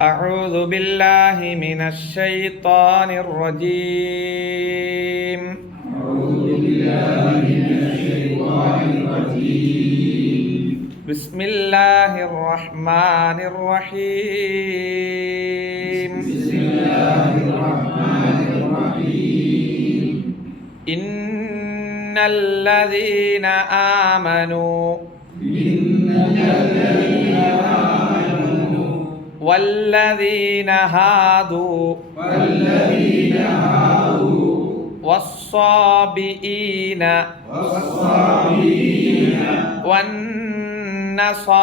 أعوذ بالله من الشيطان الرجيم. بسم الله الرحمن الرحيم. إن الذين آمنوا والذين هادوا والصابئين والنصارى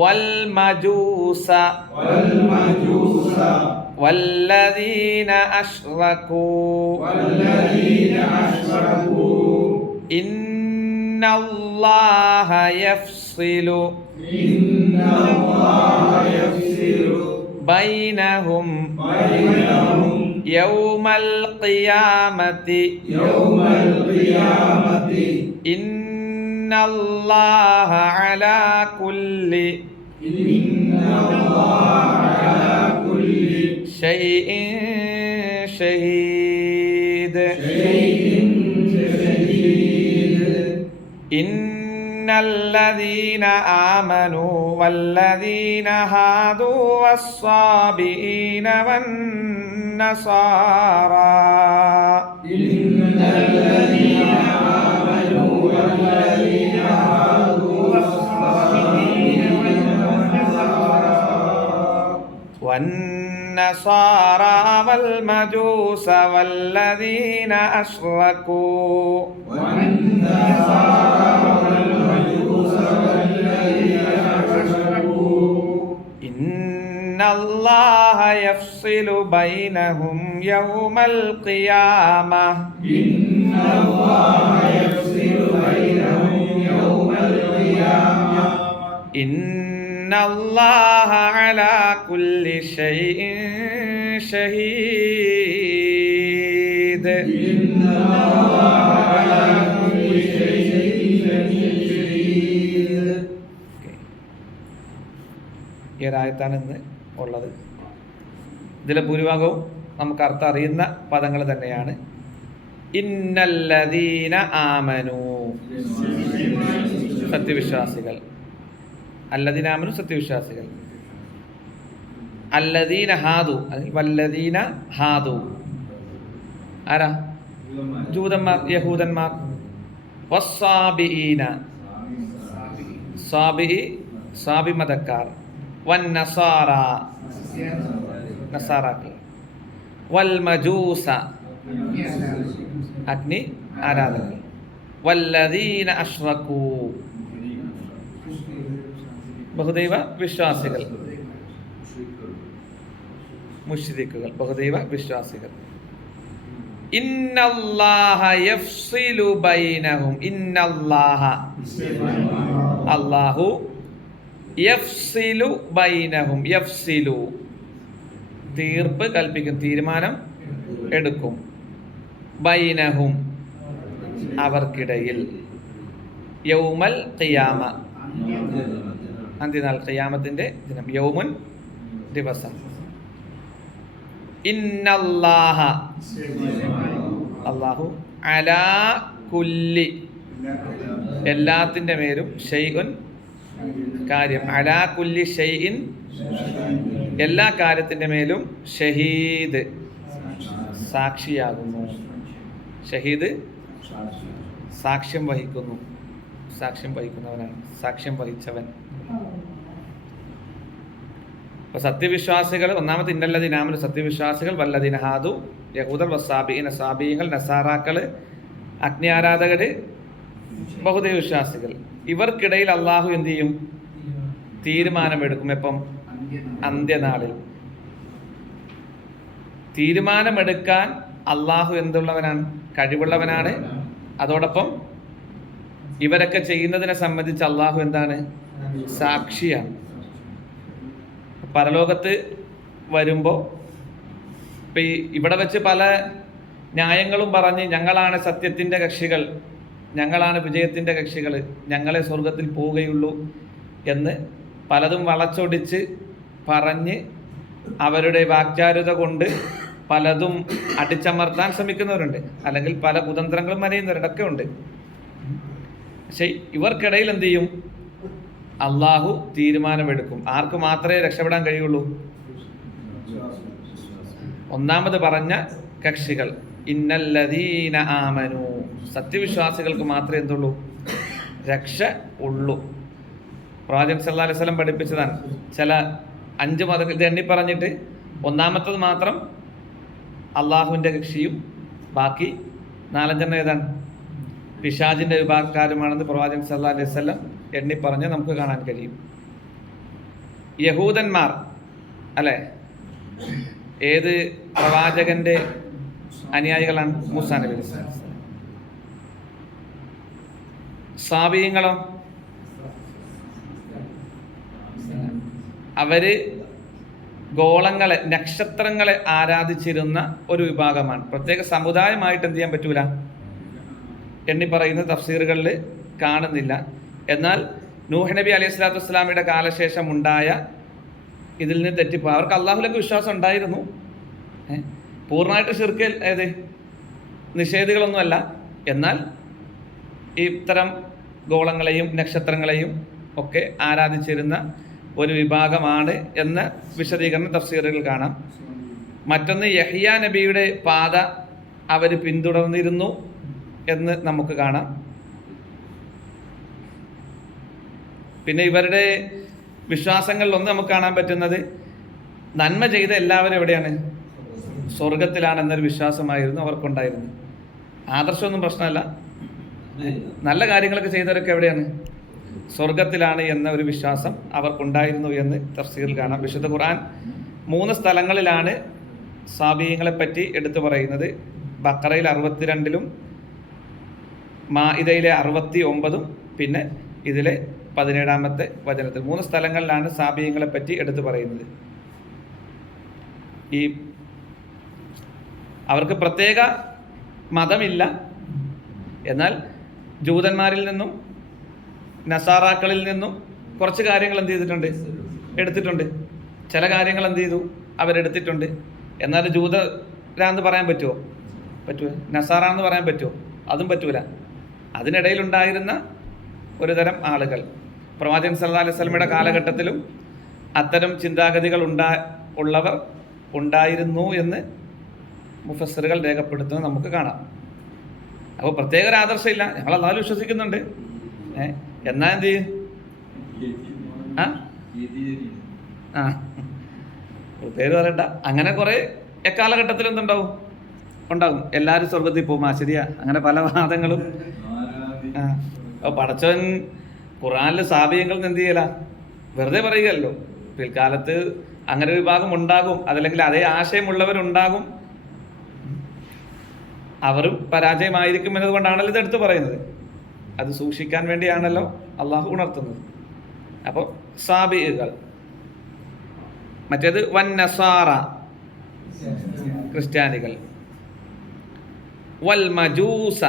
والمجوس والذين أشركوا إن الله يفصل بينهم يوم القيامة إن الله على كل شيء شهيد. إن الذين آمنوا والذين هادوا والصابئين والنصارى والنصارى والمجوس والذين أشركوا إن الله يفصل بينهم يوم القيامة إن الله على كل شيء شهيد. ഈ ഒരായത്താണ് ഇന്ന് ഉള്ളത്. ഇതിലെ ഭൂരിഭാഗവും നമുക്ക് അർത്ഥം അറിയുന്ന പദങ്ങൾ തന്നെയാണ്. ഇന്നല്ലദീന ആമനു, സത്യവിശ്വാസികൾ. അല്ലദീന ആമനു, സത്യവിശ്വാസികൾ. അല്ലദീന ഹാദു, വല്ലദീന ഹാദു ആരാ? ജൂതന്മാർ, യഹൂദന്മാർ. വസ്സാബിഈന, സാബി മതക്കാർ. വന്നസാറ, നസാറാക്കൾ. വൽമജൂസ, അഗ്നി ആരാധകർ. വല്ലദീന അഷ്റകൂ, ബഹുദൈവ വിശ്വാസികൾ. മുശ്രിക്കുകൾ, ബഹുദൈവ വിശ്വാസികൾ. ഇന്നല്ലാഹ യഫ്സിലു ബൈനഹും, ഇന്നല്ലാഹ അല്ലാഹു, യഫ്സിലു ബൈനഹും, യഫ്സിലു തീർപ്പ് കൽപ്പിക്കും, തീരുമാനം എടുക്കും. ബൈനഹും അവർക്കിടയിൽ. യൗമൽ ഖിയാമ അന്ത്യനാൾ, ഖിയാമത്തിന്റെ ദിനം. യൗമുൻ ദിവസം. ഇന്നല്ലാഹ അല്ലാഹു, അലാ കുല്ലി എല്ലാത്തിന്റെ മേലും, ഷൈഉൻ കാര്യം, അലാ കുല്ലി ഷൈഇൻ എല്ലാ കാര്യത്തിന്റെ മേലും, ഷഹീദ് സാക്ഷിയാകുന്നു. ഷഹീദ് സാക്ഷ്യം വഹിക്കുന്നു, സാക്ഷ്യം വഹിക്കുന്നവനാണ്, സാക്ഷ്യം വഹിച്ചവൻ. അപ്പൊ സത്യവിശ്വാസികൾ ഒന്നാമത്തെ ഇന്നല്ലദീന ആമനു, സത്യവിശ്വാസികൾ. വല്ലദീന ഹാദു, യഹൂദർ. വസ്സാബിഈന, സാബിഈങ്ങൾ. നസാറാക്കള്, അഗ്നി ആരാധകര്, ബഹുദൈവ വിശ്വാസികൾ. ഇവർക്കിടയിൽ അള്ളാഹു എന്ത് ചെയ്യും? തീരുമാനമെടുക്കും. എപ്പം? അന്ത്യനാളിൽ. തീരുമാനമെടുക്കാൻ അള്ളാഹു എന്തുള്ളവനാണ്? കഴിവുള്ളവനാണ്. അതോടൊപ്പം ഇവരൊക്കെ ചെയ്യുന്നതിനെ സംബന്ധിച്ച് അള്ളാഹു എന്താണ്? സാക്ഷിയാണ്. പരലോകത്ത് വരുമ്പോൾ ഇപ്പം ഇവിടെ വെച്ച് പല ന്യായങ്ങളും പറഞ്ഞ് ഞങ്ങളാണ് സത്യത്തിൻ്റെ കക്ഷികൾ, ഞങ്ങളാണ് വിജയത്തിൻ്റെ കക്ഷികൾ, ഞങ്ങളെ സ്വർഗത്തിൽ പോവുകയുള്ളൂ എന്ന് പലതും വളച്ചൊടിച്ച് പറഞ്ഞ് അവരുടെ വാക്ചാരുത കൊണ്ട് പലതും അടിച്ചമർത്താൻ ശ്രമിക്കുന്നവരുണ്ട്, അല്ലെങ്കിൽ പല കുതന്ത്രങ്ങളും മനയുന്നവരുടൊക്കെ ഉണ്ട്. പക്ഷെ ഇവർക്കിടയിൽ എന്ത് ചെയ്യും? അള്ളാഹു തീരുമാനമെടുക്കും. ആർക്ക് മാത്രമേ രക്ഷപ്പെടാൻ കഴിയുള്ളൂ? ഒന്നാമത് പറഞ്ഞ കക്ഷികൾ, ഇന്നല്ലദീന ആമനു, സത്യവിശ്വാസികൾക്ക് മാത്രമേ എന്തുള്ളൂ? രക്ഷ ഉള്ളൂ. പ്രവാചകൻ സല്ലല്ലാഹു അലൈഹി വസല്ലം പഠിപ്പിച്ചതാണ്. ചില 5 മതങ്ങൾ ഇത് എണ്ണി പറഞ്ഞിട്ട് ഒന്നാമത്തത് മാത്രം അള്ളാഹുവിൻ്റെ കക്ഷിയും ബാക്കി 4-5 ഏതാണ്? പിശാചിൻ്റെ വിഭാഗക്കാരുമാണെന്ന് പ്രവാചകൻ സല്ലല്ലാഹു അലൈഹി വസല്ലം എണ്ണി പറഞ്ഞ് നമുക്ക് കാണാൻ കഴിയും. യഹൂദന്മാർ അല്ലേ, ഏത് പ്രവാചകന്റെ അനുയായികളാണ്? മൂസാ നബി അലൈഹി സ്വലാം. സാബിയങ്ങളോ? അവര് ഗോളങ്ങളെ, നക്ഷത്രങ്ങളെ ആരാധിച്ചിരുന്ന ഒരു വിഭാഗമാണ്. പ്രത്യേക സമുദായമായിട്ട് എന്ത് ചെയ്യാൻ പറ്റൂല, എണ്ണി പറയുന്ന തഫ്സീറുകളിൽ കാണുന്നില്ല. എന്നാൽ നൂഹ് നബി അലൈഹി സ്വലാത്തു വസ്സലാമിയുടെ കാലശേഷം ഉണ്ടായ ഇതിൽ നിന്ന് തെറ്റിപ്പോ അവർക്ക് അള്ളാഹുലേക്ക് വിശ്വാസം ഉണ്ടായിരുന്നു. പൂർണ്ണമായിട്ട് ശിർക്ക് ഏത് നിഷേധികളൊന്നുമല്ല. എന്നാൽ ഇത്തരം ഗോളങ്ങളെയും നക്ഷത്രങ്ങളെയും ഒക്കെ ആരാധിച്ചിരുന്ന ഒരു വിഭാഗമാണ് എന്ന വിശദീകരണം തഫ്സീറുകൾ കാണാം. മറ്റൊന്ന്, യഹ്യ നബിയുടെ പാത അവർ പിന്തുടർന്നിരുന്നു എന്ന് നമുക്ക് കാണാം. പിന്നെ ഇവരുടെ വിശ്വാസങ്ങളിലൊന്ന് നമുക്ക് കാണാൻ പറ്റുന്നത്, നന്മ ചെയ്ത എല്ലാവരും എവിടെയാണ്? സ്വർഗത്തിലാണെന്നൊരു വിശ്വാസമായിരുന്നു അവർക്കുണ്ടായിരുന്നത്. ആദർശമൊന്നും പ്രശ്നമല്ല, നല്ല കാര്യങ്ങളൊക്കെ ചെയ്തവരൊക്കെ എവിടെയാണ്? സ്വർഗത്തിലാണ് എന്ന ഒരു വിശ്വാസം അവർക്കുണ്ടായിരുന്നു എന്ന് തഫ്സീറിൽ കാണാം. വിശുദ്ധ ഖുർആൻ 3 സ്ഥലങ്ങളിലാണ് സാബിയങ്ങളെ പറ്റി എടുത്തു പറയുന്നത്. ബഖറയിൽ 62-ലും മാഇദയിലെ 69-ഉം പിന്നെ ഇതിലെ 17-ാമത്തെ വചനത്തിൽ 3 സ്ഥലങ്ങളിലാണ് സാബിയങ്ങളെ പറ്റി എടുത്തു പറയുന്നത്. ഈ അവർക്ക് പ്രത്യേക മതമില്ല, എന്നാൽ ജൂതന്മാരിൽ നിന്നും നസാറാക്കളിൽ നിന്നും കുറച്ച് കാര്യങ്ങൾ എന്ത് ചെയ്തിട്ടുണ്ട്? എടുത്തിട്ടുണ്ട്. ചില കാര്യങ്ങൾ എന്ത് ചെയ്തു? അവരെടുത്തിട്ടുണ്ട്. എന്നാൽ ജൂതരാന്ന് പറയാൻ പറ്റുമോ? പറ്റുമോ? നസാറാന്ന് പറയാൻ പറ്റുമോ? അതും പറ്റൂല. അതിനിടയിലുണ്ടായിരുന്ന ഒരു തരം ആളുകൾ പ്രവാചകൻ സല്ലല്ലാഹു അലൈഹി വസല്ലമയുടെ കാലഘട്ടത്തിലും അത്തരം ചിന്താഗതികൾ ഉള്ളവർ ഉണ്ടായിരുന്നു എന്ന് മുഫസ്സിറുകൾ രേഖപ്പെടുത്തുന്നത് നമുക്ക് കാണാം. അപ്പോൾ പ്രത്യേക ഒരു ആദർശമില്ല, ഞങ്ങൾ അല്ലാഹുവിൽ വിശ്വസിക്കുന്നുണ്ട്, എന്നാ എന്ത് ചെയ്യും? പേര് പറയണ്ട. അങ്ങനെ കുറെ എക്കാലഘട്ടത്തിൽ എന്തുണ്ടാവും? ഉണ്ടാവും. എല്ലാവരും സ്വർഗത്തിൽ പോകും, ശരിയാ, അങ്ങനെ പല വാദങ്ങളും. അപ്പോൾ പടച്ചവൻ ഖുർആനിൽ സാബിയങ്ങൾ എന്ത് ചെയ്യല, വെറുതെ പറയുകയല്ലോ. പിൽക്കാലത്ത് അങ്ങനെ ഒരു വിഭാഗം ഉണ്ടാകും, അതല്ലെങ്കിൽ അതേ ആശയമുള്ളവരുണ്ടാകും, അവരും പരാജയമായിരിക്കും എന്നതുകൊണ്ടാണല്ലോ ഇത് എടുത്തു പറയുന്നത്. അത് സൂക്ഷിക്കാൻ വേണ്ടിയാണല്ലോ അള്ളാഹു ഉണർത്തുന്നത്. അപ്പോൾ സാബികൾ. മറ്റേത് വൻ നസാറ, ക്രിസ്ത്യാനികൾ. വൽ മജൂസ,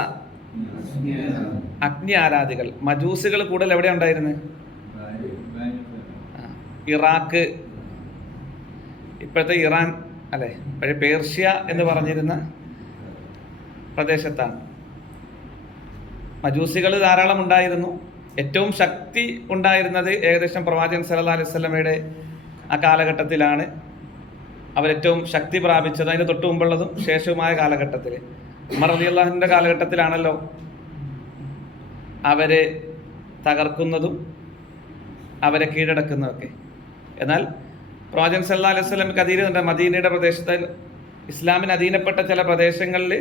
അഗ്നി ആരാധികൾ. മജൂസികൾ കൂടുതൽ എവിടെ ഉണ്ടായിരുന്നത്? ഇറാഖ്, ഇപ്പോഴത്തെ ഇറാൻ അല്ലെ, പഴയ പേർഷ്യ എന്ന് പറഞ്ഞിരുന്ന പ്രദേശത്താണ് മജൂസികൾ ധാരാളം ഉണ്ടായിരുന്നു. ഏറ്റവും ശക്തി ഉണ്ടായിരുന്നത് ഏകദേശം പ്രവാചകൻ സല്ലല്ലാഹു അലൈഹി വസല്ലമയുടെ ആ കാലഘട്ടത്തിലാണ് അവരേറ്റവും ശക്തി പ്രാപിച്ചത്. അതിന് തൊട്ട് മുമ്പുള്ളതും ശേഷവുമായ കാലഘട്ടത്തിൽ ഉമർ റളിയല്ലാഹു അൻഹുവിന്റെ കാലഘട്ടത്തിലാണല്ലോ അവരെ തകർക്കുന്നതും അവരെ കീഴടക്കുന്നതൊക്കെ. എന്നാൽ പ്രവാചകൻ സല്ലല്ലാഹു അലൈഹി വസല്ലമയ്ക്ക് അധീനമുണ്ട്. മദീനയുടെ പ്രദേശത്ത്, ഇസ്ലാമിന് അധീനപ്പെട്ട ചില പ്രദേശങ്ങളിൽ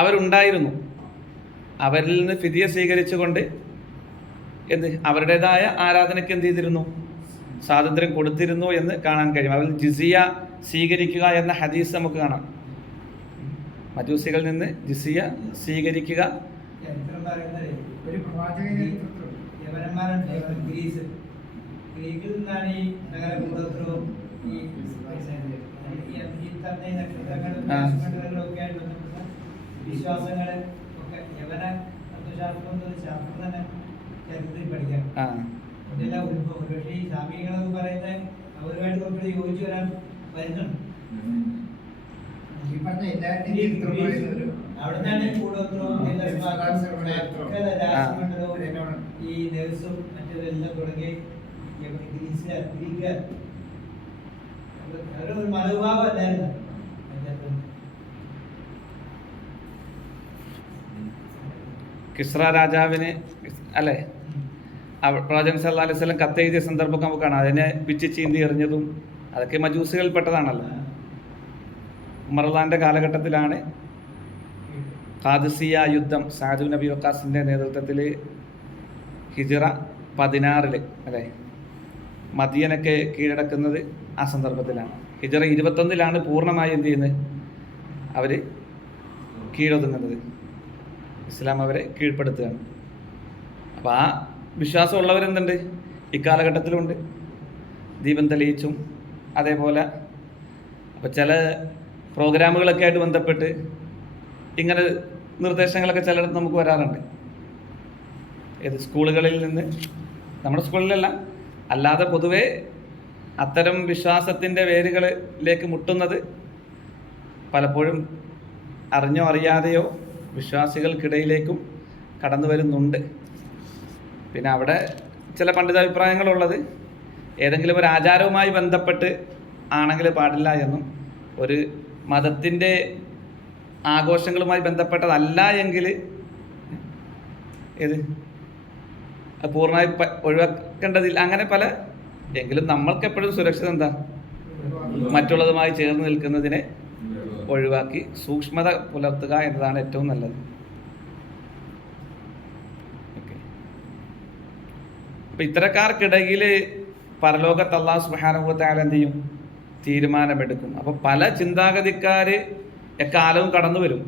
അവരുണ്ടായിരുന്നു. അവരിൽ നിന്ന് ഫിദിയ സ്വീകരിച്ചുകൊണ്ട് അവരുടേതായ ആരാധനയ്ക്ക് എന്ത് ചെയ്തിരുന്നു? സ്വാതന്ത്ര്യം കൊടുത്തിരുന്നു എന്ന് കാണാൻ കഴിയും. അവരിൽ ജിസിയ സ്വീകരിക്കുക എന്ന ഹദീസ് നമുക്ക് കാണാം. മജൂസികളിൽ നിന്ന് ജിസിയ സ്വീകരിക്കുക. വിശ്വാസങ്ങള് ഒക്കെ യവന തത്വശാസ്ത്രം ശാസ്ത്രം തന്നെ ചരിത്രത്തിൽ പഠിക്കാം. ഇതെല്ലാം ഒരുപക്ഷെ ഈ സ്വാമികളെന്ന് പറയുന്നത് അവരുമായിട്ട് കുറച്ചുകൂടി യോജിച്ചു വരാൻ വരുന്നുണ്ട്. ഈ പറഞ്ഞ എല്ലാവരുടെയും അവിടുന്നാണ് കൂടോത്രവും രാജമണ്ഡലവും ഈ നേഴ്സും മറ്റേതെല്ലാം തുടങ്ങി ഗ്രീസുകാർ ഗ്രീക്കുകാർ അവരൊരു മനോഭാവം അല്ലായിരുന്നു. കിസ്ര രാജാവിന് അല്ലേ പ്രവാചകൻ സല്ലല്ലാഹു അലൈഹി വസല്ലം കത്തെഴുതിയ സന്ദർഭമൊക്കെ നമുക്ക് കാണാം. അതിനെ പിച്ച് ചീന്തി എറിഞ്ഞതും അതൊക്കെ മജൂസുകളിൽ പെട്ടതാണല്ലോ. ഉമർലാന്റെ കാലഘട്ടത്തിലാണ് ഖാദിസിയ യുദ്ധം സഅദ് ബിൻ അബി വഖാസിന്റെ നേതൃത്വത്തിൽ ഹിജ്റ 16 അല്ലേ മദിയനൊക്കെ കീഴടക്കുന്നത്. ആ സന്ദർഭത്തിലാണ് ഹിജ്റ 21 പൂർണ്ണമായി എന്ത് ചെയ്യുന്നത്, അവർ കീഴൊതുങ്ങുന്നത്. ഇസ്ലാം അവരെ കീഴ്പ്പെടുത്തുകയാണ്. അപ്പോൾ ആ വിശ്വാസമുള്ളവരെന്തുണ്ട് ഇക്കാലഘട്ടത്തിലുണ്ട്, ദീപം തെളിയിച്ചും. അതേപോലെ അപ്പോൾ ചില പ്രോഗ്രാമുകളൊക്കെ ആയിട്ട് ബന്ധപ്പെട്ട് ഇങ്ങനെ നിർദ്ദേശങ്ങളൊക്കെ ചിലയിടത്ത് നമുക്ക് വരാറുണ്ട്. ഏത് സ്കൂളുകളിൽ നിന്ന്, നമ്മുടെ സ്കൂളിലല്ല, അല്ലാതെ പൊതുവേ അത്തരം വിശ്വാസത്തിൻ്റെ വേരുകളിലേക്ക് മുട്ടുന്നത് പലപ്പോഴും അറിഞ്ഞോ അറിയാതെയോ വിശ്വാസികൾക്കിടയിലേക്കും കടന്നു വരുന്നുണ്ട്. പിന്നെ അവിടെ ചില പണ്ഡിതാഭിപ്രായങ്ങളുള്ളത് ഏതെങ്കിലും ഒരു ആചാരവുമായി ബന്ധപ്പെട്ട് ആണെങ്കിൽ പാടില്ല എന്നും, ഒരു മതത്തിൻ്റെ ആഘോഷങ്ങളുമായി ബന്ധപ്പെട്ടതല്ല എങ്കിൽ ഏത് പൂർണ്ണമായി ഒഴിവാക്കേണ്ടതില്ല. അങ്ങനെ പല എങ്കിലും നമ്മൾക്ക് എപ്പോഴും സുരക്ഷിതം എന്താ, മറ്റുള്ളതുമായി ചേർന്ന് നിൽക്കുന്നതിനെ ഒഴിവാക്കി സൂക്ഷ്മത പുലർത്തുക എന്നതാണ് ഏറ്റവും നല്ലത്. അപ്പം ഇത്തരക്കാർക്കിടയിൽ പരലോകത്ത് അല്ലാഹു സുബ്ഹാനഹു വ തആല എന്ത് ചെയ്യും, തീരുമാനമെടുക്കും. അപ്പോൾ പല ചിന്താഗതിക്കാർ എക്കാലവും കടന്നു വരും.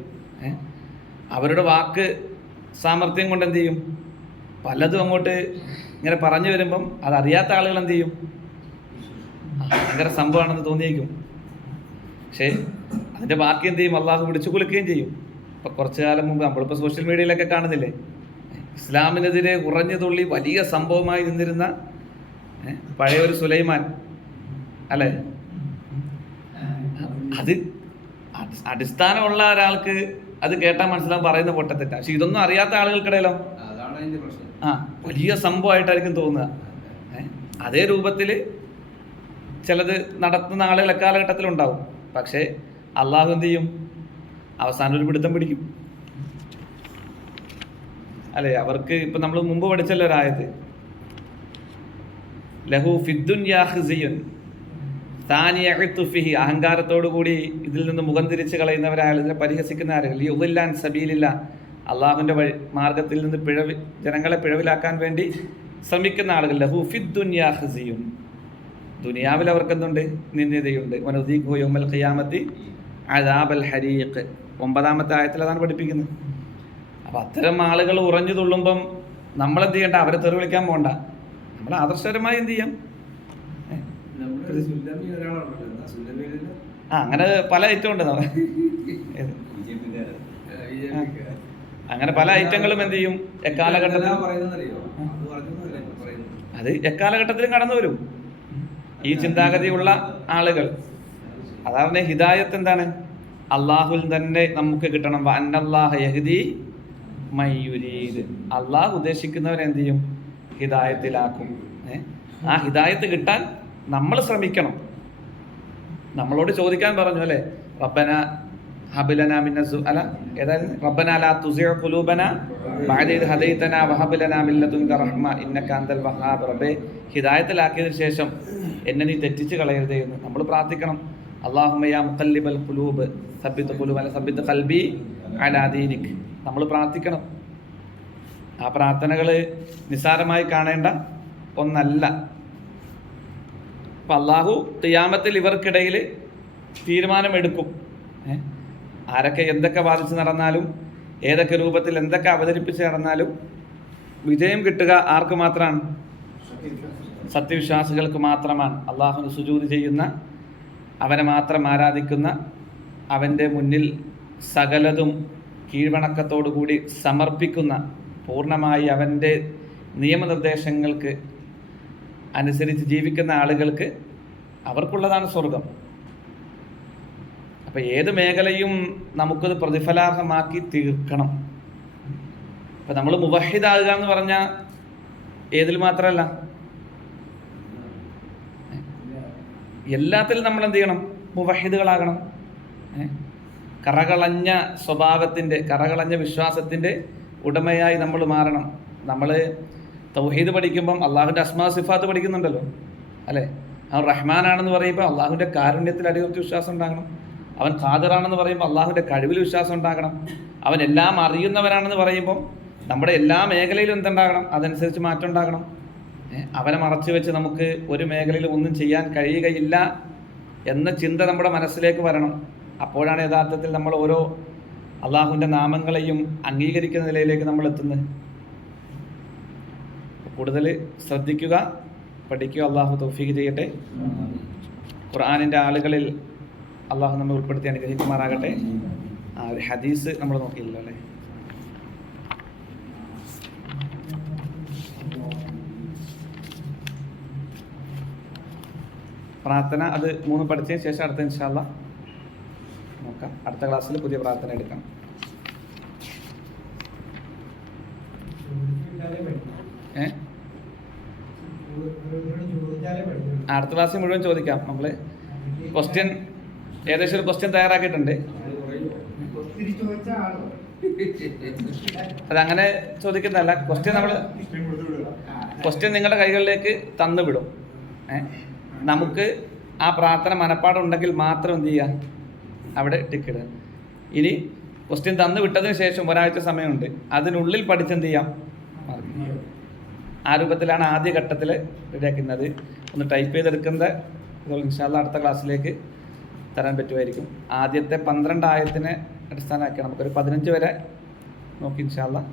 അവരുടെ വാക്ക് സാമർഥ്യം കൊണ്ട് എന്ത് ചെയ്യും, പലതും അങ്ങോട്ട് ഇങ്ങനെ പറഞ്ഞു വരുമ്പം അതറിയാത്ത ആളുകൾ എന്ത് ചെയ്യും, ഭയങ്കര സംഭവമാണെന്ന് തോന്നിയേക്കും. പക്ഷേ അതിൻ്റെ ബാക്കി എന്ത് ചെയ്യും, അള്ളാഹു പിടിച്ചു കുലുക്കുകയും ചെയ്യും. ഇപ്പം കുറച്ചു കാലം മുമ്പ് നമ്മളിപ്പോൾ സോഷ്യൽ മീഡിയയിലൊക്കെ കാണുന്നില്ലേ, ഇസ്ലാമിനെതിരെ ഉറഞ്ഞു തുള്ളി വലിയ സംഭവമായി നിന്നിരുന്ന പഴയൊരു സുലൈമാൻ അല്ലേ, അത് അടിസ്ഥാനമുള്ള ഒരാൾക്ക് അത് കേട്ടാൽ മനസ്സിലാവും പറയുന്ന പൊട്ടത്തെറ്റാ. പക്ഷെ ഇതൊന്നും അറിയാത്ത ആളുകൾക്കിടയിലോ വലിയ സംഭവമായിട്ടായിരിക്കും തോന്നുക. അതേ രൂപത്തിൽ ചിലത് നടത്തുന്ന ആളുകൾ എക്കാലഘട്ടത്തിലുണ്ടാവും. പക്ഷേ അള്ളാഹു എന്ത് ചെയ്യും, അവസാനം ഒരു പിടുത്തം പിടിക്കും അല്ലേ. അവർക്ക് ഇപ്പം നമ്മൾ മുമ്പ് പഠിച്ചല്ലോ ഒരായത്, ലഹു ഫിദ്ദുൻയാ ഖിസിയുൻ താനി യഅ്തു ഫിഹി, അഹങ്കാരത്തോടു കൂടി ഇതിൽ നിന്ന് മുഖം തിരിച്ച് കളയുന്നവരായാൽ, ഇതിനെ പരിഹസിക്കുന്ന ആളുകൾ, യുദില്ലാൻ സബീലില്ല, അള്ളാഹുവിൻ്റെ മാർഗത്തിൽ നിന്ന് ജനങ്ങളെ പിഴവിലാക്കാൻ വേണ്ടി ശ്രമിക്കുന്ന ആളുകൾ, ലഹു ഫിദ്ദുൻയാ ഖിസിയുൻ, ദുനിയാവിൽ അവർക്ക് എന്തുണ്ട്, നിന്ദ്യതയുണ്ട്. വനുദീഖു യൗമൽ ഖിയാമത്തി അദാബൽ ഹരീഖ്, 9-ാമത്തെ ആയത്തിൽ അതാണ് പഠിപ്പിക്കുന്നത്. അപ്പം അത്തരം ആളുകൾ ഉറഞ്ഞു തുള്ളുമ്പം നമ്മളെന്ത് ചെയ്യണ്ട, അവരെ തെറി വിളിക്കാൻ പോകണ്ട, നമ്മൾ ആദർശപരമായി എന്ത് ചെയ്യാം. അങ്ങനെ പല ഐറ്റം ഉണ്ട്, അങ്ങനെ പല ഐറ്റങ്ങളും എന്ത് ചെയ്യും എക്കാലഘട്ടത്തിലും, അത് എക്കാലഘട്ടത്തിലും കടന്നു വരും ഈ ചിന്താഗതിയുള്ള ആളുകൾ. അതാണ് ഹിദായത്ത്. എന്താണ്, അള്ളാഹുൽ തന്നെ നമുക്ക് കിട്ടണം. അന്നല്ലാഹ യഹ്ദി മൻ യുരീദ്, അള്ളാഹു ഉദ്ദേശിക്കുന്നവരെന്ത് ചെയ്യും, ഹിദായത്തിലാക്കും. ആ ഹിദായത്ത് കിട്ടാൻ നമ്മൾ ശ്രമിക്കണം. നമ്മളോട് ചോദിക്കാൻ പറഞ്ഞു അല്ലേ, റബ്ബന ഹബ് ലനാ മിന അല്ല ഏതായിരുന്നു, റബ്ബന ലാ തുസിഅ ഖുലൂബന ബഅദ ഇദ് ഹദൈതന വഹബ് ലനാ മിൻ ലദുൻക റഹ്മ ഇന്നക അൻതൽ വഹാബ്. റബ്ബേ, ഹിദായത്തിലാക്കിയതിനു ശേഷം എന്നെ നീ തെറ്റിച്ച് കളയരുതേ എന്ന് നമ്മൾ പ്രാർത്ഥിക്കണം. അല്ലാഹുമ്മ യാ മുഖല്ലിബൽ ഖുലൂബ് സബ്ബിത് ഖുലൂബന സബ്ബിത് ഖൽബി അലാ ദീനിക്, നമ്മൾ പ്രാർത്ഥിക്കണം. ആ പ്രാർത്ഥനകൾ നിസ്സാരമായി കാണേണ്ട ഒന്നല്ല. അപ്പം അള്ളാഹു ഖിയാമത്തിൽ ഇവർക്കിടയിൽ തീരുമാനമെടുക്കും. ആരൊക്കെ എന്തൊക്കെ ബാധിച്ച് നടന്നാലും, ഏതൊക്കെ രൂപത്തിൽ എന്തൊക്കെ അവതരിപ്പിച്ച് നടന്നാലും വിജയം കിട്ടുക ആർക്ക് മാത്രമാണ്, സത്യവിശ്വാസികൾക്ക് മാത്രമാണ്. അള്ളാഹുവിന് സുജൂദ് ചെയ്യുന്ന, അവനെ മാത്രം ആരാധിക്കുന്ന, അവൻ്റെ മുന്നിൽ സകലതും കീഴ്വണക്കത്തോടുകൂടി സമർപ്പിക്കുന്ന, പൂർണ്ണമായി അവൻ്റെ നിയമനിർദ്ദേശങ്ങൾക്ക് അനുസരിച്ച് ജീവിക്കുന്ന ആളുകൾക്ക് അവർക്കുള്ളതാണ് സ്വർഗം. അപ്പം ഏത് മേഖലയും നമുക്കത് പ്രതിഫലാർഹമാക്കി തീർക്കണം. അപ്പം നമ്മൾ മുവഹിദാകുക എന്ന് പറഞ്ഞാൽ ഏതിൽ മാത്രമല്ല, എല്ലാത്തിലും നമ്മൾ എന്ത് ചെയ്യണം? മുവഹിദുകളാകണം. കറകളഞ്ഞ സ്വഭാവത്തിൻ്റെ, കറകളഞ്ഞ വിശ്വാസത്തിൻ്റെ ഉടമയായി നമ്മൾ മാറണം. നമ്മൾ തൗഹീദ് പഠിക്കുമ്പം അള്ളാഹുവിൻ്റെ അസ്മാ സിഫാത്ത് പഠിക്കുന്നുണ്ടല്ലോ അല്ലേ? അവൻ റഹ്മാനാണെന്ന് പറയുമ്പോൾ അള്ളാഹുവിൻ്റെ കാരുണ്യത്തിൽ അടിയുറച്ച് വിശ്വാസം ഉണ്ടാകണം. അവൻ ഖാദിറാണെന്ന് പറയുമ്പോൾ അള്ളാഹുവിൻ്റെ കഴിവിൽ വിശ്വാസം ഉണ്ടാകണം. അവൻ എല്ലാം അറിയുന്നവനാണെന്ന് പറയുമ്പം നമ്മുടെ എല്ലാ മേഖലയിലും എന്തുണ്ടാകണം? അതനുസരിച്ച് മാറ്റം ഉണ്ടാകണം. അവനെ മറച്ചു വെച്ച് നമുക്ക് ഒരു മേഖലയിൽ ഒന്നും ചെയ്യാൻ കഴിയുകയില്ല എന്ന ചിന്ത നമ്മുടെ മനസ്സിലേക്ക് വരണം. അപ്പോഴാണ് യഥാർത്ഥത്തിൽ നമ്മൾ ഓരോ അള്ളാഹുവിൻ്റെ നാമങ്ങളെയും അംഗീകരിക്കുന്ന നിലയിലേക്ക് നമ്മൾ എത്തുന്നത്. കൂടുതൽ ശ്രദ്ധിക്കുക, പഠിക്കുക. അള്ളാഹു തൗഫീഖ് ചെയ്യട്ടെ. ഖുർആനിൻ്റെ ആളുകളിൽ അള്ളാഹു നമ്മെ ഉൾപ്പെടുത്തി അനുഗ്രഹിക്കുമാറാകട്ടെ. ഒരു ഹദീസ് നമ്മൾ നോക്കിയില്ലല്ലോ അല്ലേ? പ്രാർത്ഥന അത് 3 പഠിച്ചതിന് ശേഷം അടുത്ത ഇൻഷാ അല്ലാഹ് നോക്കാം. അടുത്ത ക്ലാസ്സിൽ പുതിയ പ്രാർത്ഥന എടുക്കാം. അടുത്ത ക്ലാസ്സിൽ മുഴുവൻ ചോദിക്കാം. നമ്മൾ ക്വസ്റ്റ്യൻ ഏകദേശം ഒരു ക്വസ്റ്റ്യൻ തയ്യാറാക്കിയിട്ടുണ്ട്. അതങ്ങനെ ചോദിക്കുന്നതല്ല, ക്വസ്റ്റ്യൻ നിങ്ങളുടെ കൈകളിലേക്ക് തന്നു വിടും. നമുക്ക് ആ പ്രാർത്ഥന മനപ്പാടം ഉണ്ടെങ്കിൽ മാത്രം എന്ത് ചെയ്യുക? അവിടെ ടിക്കിടുക. ഇനി ക്വസ്റ്റ്യൻ തന്നു വിട്ടതിന് ശേഷം ഒരാഴ്ച സമയമുണ്ട്, അതിനുള്ളിൽ പഠിച്ചെന്ത് ചെയ്യാം? ആ രൂപത്തിലാണ് ആദ്യ ഘട്ടത്തിൽ റെഡിയാക്കുന്നത്. ഒന്ന് ടൈപ്പ് ചെയ്തെടുക്കുന്നത് ഇൻഷാ അല്ലാഹ് അടുത്ത ക്ലാസ്സിലേക്ക് തരാൻ പറ്റുമായിരിക്കും. ആദ്യത്തെ 12 ആയത്തിനെ അടിസ്ഥാനമാക്കി നമുക്കൊരു 15 വരെ നോക്കി ഇൻഷാ അല്ലാഹ്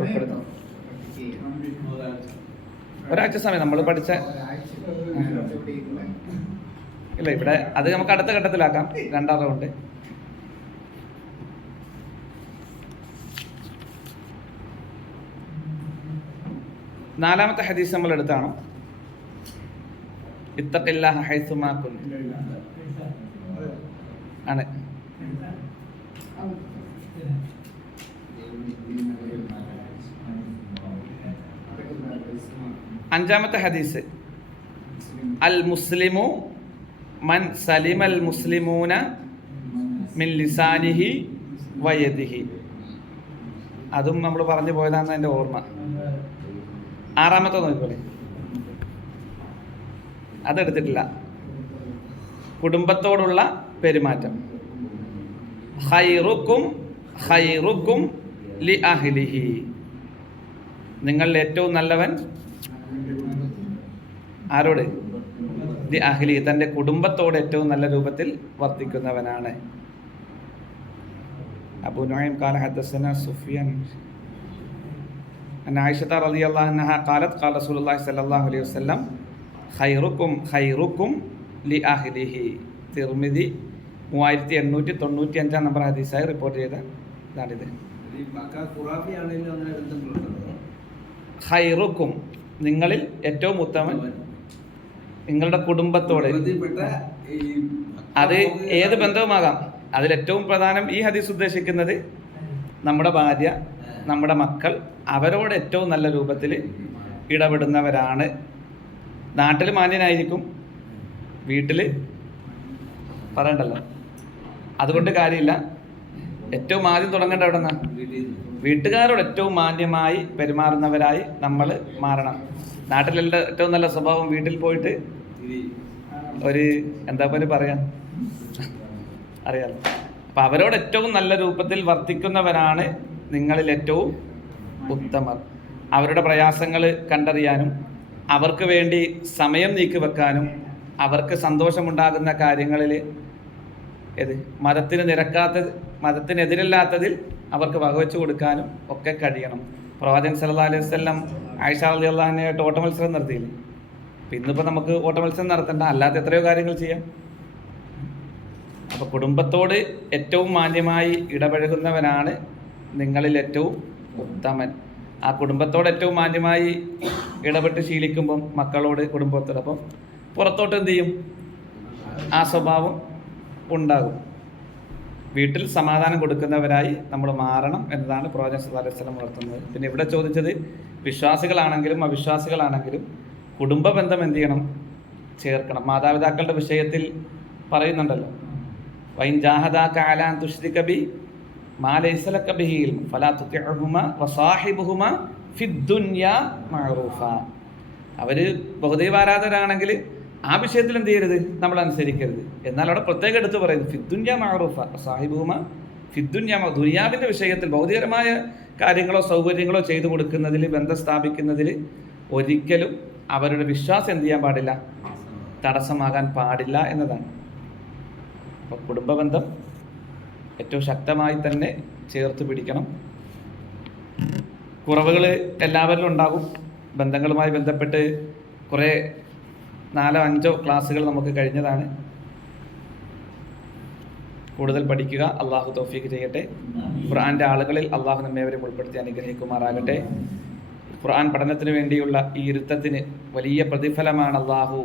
ഉൾപ്പെടുത്താം. ഒരാഴ്ച സമയം നമ്മൾ പഠിച്ച ഇല്ല, ഇവിടെ അത് നമുക്ക് അടുത്ത ഘട്ടത്തിലാക്കാം. 2ാം റൗണ്ട്. നാലാമത്തെ ഹദീസ് നമ്മൾ എടുത്താണ്. ഇത്തഖില്ലാഹ ഹൈസുമാ കുൻത ആണ്. അഞ്ചാമത്തെ ഹദീസ് അൽ മുസ്ലിമു മൻ സലിമൽ മുസ്ലിമൂന മിൻ ലിസാനിഹി വയദിഹി. അതും നമ്മൾ പറഞ്ഞു പോയതാണെന്ന് എൻ്റെ ഓർമ്മ. 6ാമത്തെ നോക്കിക്കോളെ, അതെടുത്തിട്ടില്ല. കുടുംബത്തോടുള്ള പെരുമാറ്റം. ഖൈറുക്കും ഖൈറുക്കും ലി അഹ്ലിഹി. നിങ്ങളിൽ ഏറ്റവും നല്ലവൻ ആരോട്? ലി അഹ്ലി, തൻ്റെ കുടുംബത്തോട് ഏറ്റവും നല്ല രൂപത്തിൽ വർത്തിക്കുന്നവനാണ്. അബൂ നുഐം ഖാല ഹദസന സുഫിയാൻ അൻ ആയിഷത റളിയല്ലാഹു അൻഹാ ഖാലത് ഖാല റസൂലുള്ളാഹി സ്വല്ലല്ലാഹു അലൈഹി വസല്ലം ഖൈറുക്കും ഖൈറുക്കും ലി അഹ്ലിഹി. തിർമിദി 3895 നമ്പർ ഹദീസായി റിപ്പോർട്ട് ചെയ്ത ഇതാണിത്. ഖൈറുക്കും, നിങ്ങളിൽ ഏറ്റവും ഉത്തമൻ നിങ്ങളുടെ കുടുംബത്തോട്. അത് ഏത് ബന്ധവുമാകാം. അതിലേറ്റവും പ്രധാനം ഈ ഹദീസ് ഉദ്ദേശിക്കുന്നത് നമ്മുടെ ഭാര്യ, നമ്മുടെ മക്കൾ, അവരോട് ഏറ്റവും നല്ല രൂപത്തിൽ ഇടപെടുന്നവരാണ്. നാട്ടിൽ മാന്യനായിരിക്കും, വീട്ടിൽ പറയണ്ടല്ലോ. അതുകൊണ്ട് കാര്യമില്ല. ഏറ്റവും ആദ്യം തുടങ്ങേണ്ട എവിടെ നിന്നാ? വീട്ടുകാരോട് ഏറ്റവും മാന്യമായി പെരുമാറുന്നവരായി നമ്മൾ മാറണം. നാട്ടിലുള്ള ഏറ്റവും നല്ല സ്വഭാവം വീട്ടിൽ പോയിട്ട് ഒരു എന്താ പോലെ പറയാം, അറിയാലോ. അപ്പം അവരോട് ഏറ്റവും നല്ല രൂപത്തിൽ വർത്തിക്കുന്നവരാണ് നിങ്ങളിൽ ഏറ്റവും ഉത്തമർ. അവരുടെ പ്രയാസങ്ങൾ കണ്ടറിയാനും അവർക്ക് വേണ്ടി സമയം നീക്കിവെക്കാനും അവർക്ക് സന്തോഷമുണ്ടാകുന്ന കാര്യങ്ങളിൽ മതത്തിനെതിരല്ലാത്തതിൽ അവർക്ക് വകവെച്ചു കൊടുക്കാനും ഒക്കെ കഴിയണം. പ്രവാചകൻ സല്ലല്ലാഹു അലൈഹി വസല്ലം ആയിഷ റളിയല്ലാഹു അൻഹയായിട്ട് ഓട്ട മത്സരം നടത്തിയില്ലേ? ഇന്നിപ്പോൾ നമുക്ക് ഓട്ട മത്സരം നടത്തണ്ട, അല്ലാത്ത എത്രയോ കാര്യങ്ങൾ ചെയ്യാം. അപ്പോൾ കുടുംബത്തോട് ഏറ്റവും മാന്യമായി ഇടപഴകുന്നവനാണ് നിങ്ങളിൽ ഏറ്റവും ഉത്തമൻ. ആ കുടുംബത്തോട് ഏറ്റവും മാന്യമായി ഇടപെട്ട് ശീലിക്കുമ്പം മക്കളോട് കുടുംബത്തോട്, അപ്പം പുറത്തോട്ട് എന്ത് ചെയ്യും? ആ സ്വഭാവം ഉണ്ടാകും. വീട്ടിൽ സമാധാനം കൊടുക്കുന്നവരായി നമ്മൾ മാറണം എന്നതാണ് പ്രവാചകൻ സല്ലല്ലാഹു അലൈഹി വസല്ലം ഉണർത്തുന്നത്. പിന്നെ ഇവിടെ ചോദിച്ചത് വിശ്വാസികളാണെങ്കിലും അവിശ്വാസികളാണെങ്കിലും കുടുംബ ബന്ധം എന്ത് ചെയ്യണം? ചേർക്കണം. മാതാപിതാക്കളുടെ വിഷയത്തിൽ പറയുന്നുണ്ടല്ലോ, വൈൻ ജാഹദാക അലാ അൻ തുശ്രിക ബി മാ ലൈസ ലക ബിഹി ഇൽം ഫലാ തുതിഉഹുമാ വസാഹിബുഹുമാ ഫിദ്ദുനിയാ മഅറൂഫ. അവര് ബഹുദൈവാരാധകരാണെങ്കിൽ ആ വിഷയത്തിൽ എന്ത് ചെയ്യരുത്? നമ്മൾ അനുസരിക്കരുത്. എന്നാൽ അവിടെ പ്രത്യേകം എടുത്ത് പറയുന്നു ഫിദ്ദുനിയാ മഅറൂഫ വസാഹിബുഹുമാ ഫിദ്ദുനിയാ. ദുനിയാവിൻ്റെ വിഷയത്തിൽ ഭൗതികരമായ കാര്യങ്ങളോ സൗകര്യങ്ങളോ ചെയ്തു കൊടുക്കുന്നതിൽ, ബന്ധം സ്ഥാപിക്കുന്നതിൽ ഒരിക്കലും അവരുടെ വിശ്വാസം എന്ത് ചെയ്യാൻ പാടില്ല? തടസ്സമാകാൻ പാടില്ല എന്നതാണ്. അപ്പോൾ കുടുംബ ബന്ധം ഏറ്റവും ശക്തമായി തന്നെ ചേർത്ത് പിടിക്കണം. കുറവുകൾ എല്ലാവരിലും ഉണ്ടാകും. ബന്ധങ്ങളുമായി ബന്ധപ്പെട്ട് കുറേ 4-5 ക്ലാസ്സുകൾ നമുക്ക് കഴിഞ്ഞതാണ്. കൂടുതൽ പഠിക്കുക. അള്ളാഹു തൗഫീഖ് ചെയ്യട്ടെ. ഖുർആൻ്റെ ആളുകളിൽ അള്ളാഹു നമ്മേവരെയും ഉൾപ്പെടുത്തി അനുഗ്രഹിക്കുമാറാകട്ടെ. ഖുർആൻ പഠനത്തിന് വേണ്ടിയുള്ള ഈ ഇരുത്തത്തിന് വലിയ പ്രതിഫലമാണ് അള്ളാഹു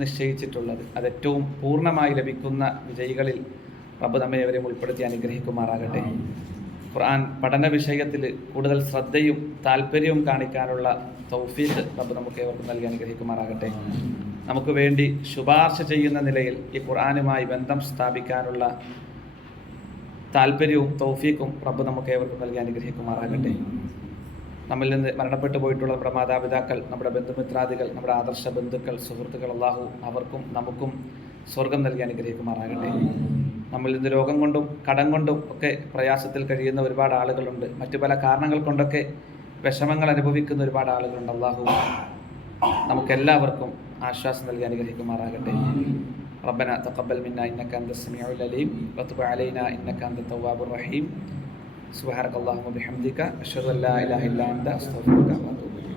നിശ്ചയിച്ചിട്ടുള്ളത്. അതേറ്റവും പൂർണ്ണമായി ലഭിക്കുന്ന വിജയികളിൽ റബ്ബ് നമ്മേവരെയും ഉൾപ്പെടുത്തി അനുഗ്രഹിക്കുമാറാകട്ടെ. ഖുർആൻ പഠന വിഷയത്തിൽ കൂടുതൽ ശ്രദ്ധയും താല്പര്യവും കാണിക്കാനുള്ള തൗഫീഖ് റബ്ബ് നമുക്ക് ഏവർക്കും നൽകി അനുഗ്രഹിക്കുമാറാകട്ടെ. നമുക്ക് വേണ്ടി ശുപാർശ ചെയ്യുന്ന നിലയിൽ ഈ ഖുർആനുമായി ബന്ധം സ്ഥാപിക്കാനുള്ള താല്പര്യവും തൗഫീഖും റബ്ബ് നമുക്ക് ഏവർക്കും നൽകി അനുഗ്രഹിക്കുമാറാകട്ടെ. നമ്മിൽ നിന്ന് മരണപ്പെട്ടു പോയിട്ടുള്ള നമ്മുടെ മാതാപിതാക്കൾ, നമ്മുടെ ബന്ധുമിത്രാദികൾ, നമ്മുടെ ആദർശ ബന്ധുക്കൾ, സുഹൃത്തുക്കൾ, അള്ളാഹു അവർക്കും നമുക്കും സ്വർഗം നൽകി അനുഗ്രഹിക്കുമാറാകട്ടെ. നമ്മിൽ നിന്ന് രോഗം കൊണ്ടും കടം കൊണ്ടും ഒക്കെ പ്രയാസത്തിൽ കഴിയുന്ന ഒരുപാട് ആളുകളുണ്ട്. മറ്റു പല കാരണങ്ങൾ കൊണ്ടൊക്കെ വിഷമങ്ങൾ അനുഭവിക്കുന്ന ഒരുപാട് ആളുകളുണ്ട്. അള്ളാഹു നമുക്കെല്ലാവർക്കും ആശ്വാസം നൽകി അനുഗ്രഹിക്കുമാറാകട്ടെ. റബ്ബന തഖബ്ബൽ മിന്നാ ഇന്നക അൻതസ് സമീഉൽ അലീം വതുബ് അലൈനാ ഇന്നക അൻതത് തവ്വാബുർ റഹീം. സുബ്ഹാനക അല്ലാഹുമ്മ ബിഹംദിക അഷ്ഹദു അൻ ലാ ഇലാഹ ഇല്ലാ അൻത അസ്തഗ്ഫിറുക വ അത്തൂബു ഇലൈക്.